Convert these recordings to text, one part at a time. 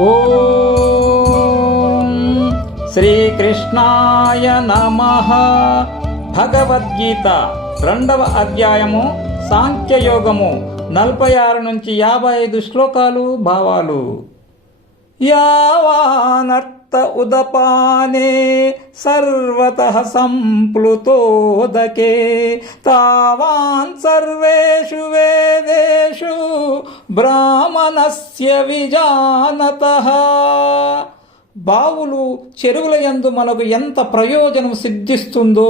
ఓం శ్రీకృష్ణాయ నమ. భగవద్గీత రెండవ అధ్యాయము సాంఖ్యయోగము నలభై ఆరు నుంచి యాభై ఐదు శ్లోకాలు భావాలు. సప్త ఉదపానే సర్వత సంప్లుతోదకే. తావాన్ సర్వేషు వేదేషు బ్రాహ్మణస్య విజానతః. బావులు చెరువుల యందు మనకు ఎంత ప్రయోజనం సిద్ధిస్తుందో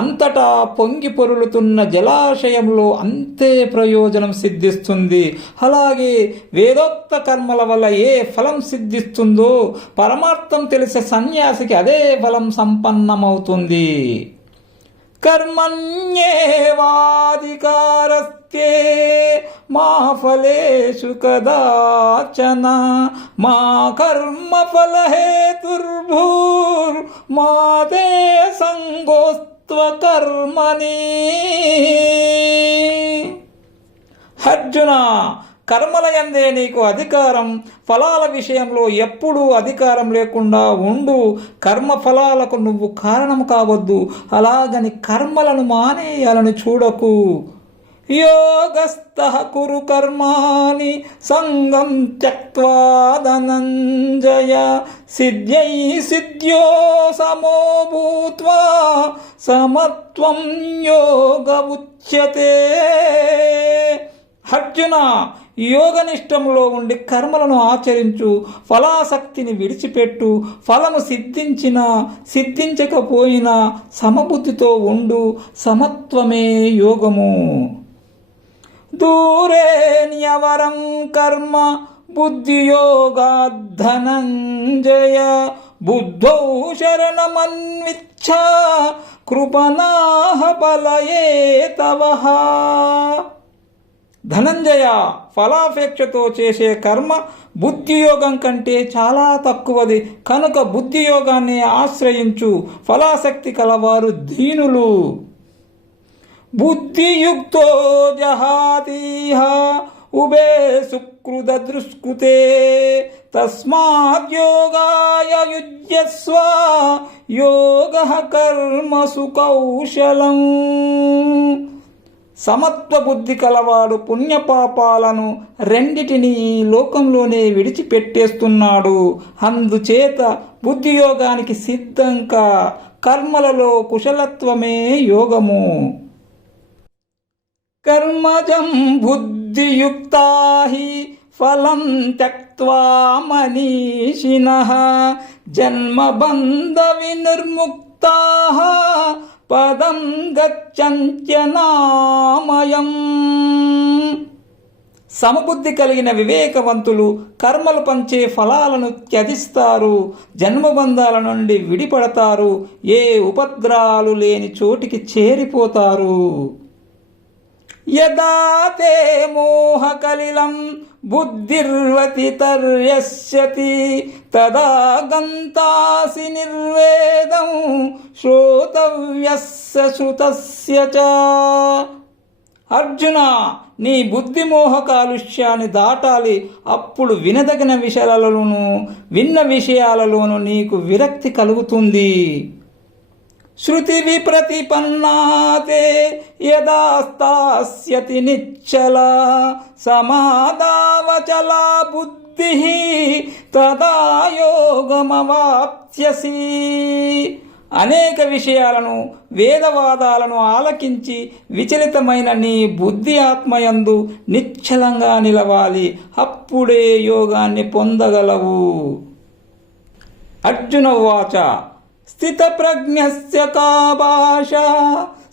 అంతటా పొంగి పొరులుతున్న జలాశయంలో అంతే ప్రయోజనం సిద్ధిస్తుంది. అలాగే వేదోక్త కర్మల వల్ల ఏ ఫలం సిద్ధిస్తుందో పరమార్థం తెలిసే సన్యాసికి అదే ఫలం సంపన్నమవుతుంది. कर्मण्येवाधिकारस्ते मा फलेषु कदाचन मा कर्मफलहेतुर्भूर्मा ते सङ्गोस्त्वकर्मणि। अर्जुना కర్మలయందే నీకు అధికారం. ఫలాల విషయంలో ఎప్పుడూ అధికారం లేకుండా ఉండు. కర్మ ఫలాలకు నువ్వు కారణం కావద్దు. అలాగని కర్మలను మానేయాలని చూడకు. యోగస్థ కురు కర్మాణి సంగం త్యక్వాదనంజయ సిద్ధ్యై సిద్ధ్యో సమో భూత్వా సమత్వం యోగ ఉచ్యతే. అర్జున యోగనిష్టంలో ఉండి కర్మలను ఆచరించు ఫలాసక్తిని విడిచిపెట్టు ఫలము సిద్ధించినా సిద్ధించకపోయినా సమబుద్ధితో ఉండు సమత్వమే యోగము. దూరే కర్మ కర్మ బుద్ధియోగాద్ధనంజయ బుద్ధౌ శరణమన్విచ్ఛ కృపణాహ బలయే తవః. ధనంజయ ఫలాపేక్షతో చేసే కర్మ బుద్ధియోగం కంటే చాలా తక్కువది. కనుక బుద్ధియోగాన్ని ఆశ్రయించు. ఫలాసక్తి కలవారు దీనులు. బుద్ధియుక్తో జహాతీహ ఉభే సుకృత దృష్కృతే. తస్మాద్యోగాయ యుజ్యస్వ యోగ కర్మసు కౌశలం సమత్వ బుద్ధి కలవాడు పుణ్యపాపాలను రెండిటిని ఈ లోకంలోనే విడిచిపెట్టేస్తున్నాడు. అందుచేత బుద్ధియోగానికి సిద్ధంగా కర్మలలో కుశలత్వమే యోగము. కర్మజం బుద్ధియుక్తాహి ఫలం త్యక్వా మనీషిణ జన్మబంధ వినిర్ముక్తా పదం గచ్చంత్యనామయం సమబుద్ధి కలిగిన వివేకవంతులు కర్మలు పంచే ఫలాలను త్యజిస్తారు జన్మబంధాల నుండి విడిపడతారు ఏ ఉపద్రాలు లేని చోటికి చేరిపోతారు. యదా తే మోహకలిలం బుద్ధిర్వతి తర్యస్యతి తదా గంతాసి నిర్వేదం శ్రోతవ్యస్య శృతస్య చ. అర్జున నీ బుద్ధి మోహ కాలుష్యాన్ని దాటాలి. అప్పుడు వినదగిన విషయాలలోను విన్న విషయాలలోను నీకు విరక్తి కలుగుతుంది. శృతి విప్రతిపన్నాతే యదాస్తాస్యతి నిచ్చల సమాదావచలా బుద్ధి తదా యోగమవాప్స్యసి. అనేక విషయాలను వేదవాదాలను ఆలకించి విచలితమైన నీ బుద్ధి ఆత్మయందు నిశ్చలంగా నిలవాలి. అప్పుడే యోగాన్ని పొందగలవు. అర్జున వాచ. స్థితప్రజ్ఞస్య కా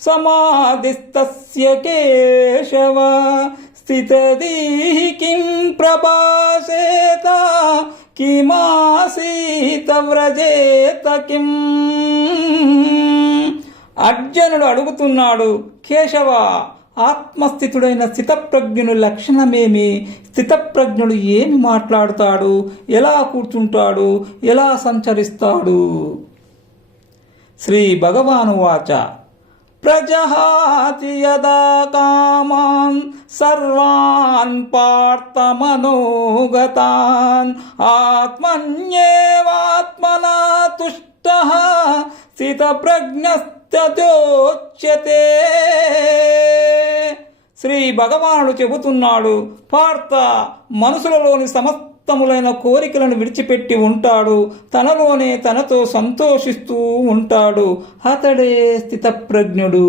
సమాధిస్తస్య కేశవ స్థితదీహి కిం ప్రభాసేత కిమాసీత వ్రజేత కిం అర్జునుడు అడుగుతున్నాడు కేశవ ఆత్మస్థితుడైన స్థితప్రజ్ఞుని లక్షణమేమి? స్థితప్రజ్ఞుడు ఏమి మాట్లాడుతాడు? ఎలా కూర్చుంటాడు? ఎలా సంచరిస్తాడు? శ్రీ భగవాను వాచ. ప్రజహాతి యదా కామాన్ సర్వాన్ పార్థమనోగతాన్. ఆత్మన్యేవాత్మనా తుష్ట స్థితప్రజ్ఞస్తోచ్యతే శ్రీ భగవానుడు చెబుతున్నాడు పార్థ మనసులలోని సమస్తములైన కోరికలను విడిచిపెట్టి ఉంటాడు. తనలోనే తనతో సంతోషిస్తూ ఉంటాడు. అతడే స్థితప్రజ్ఞుడు.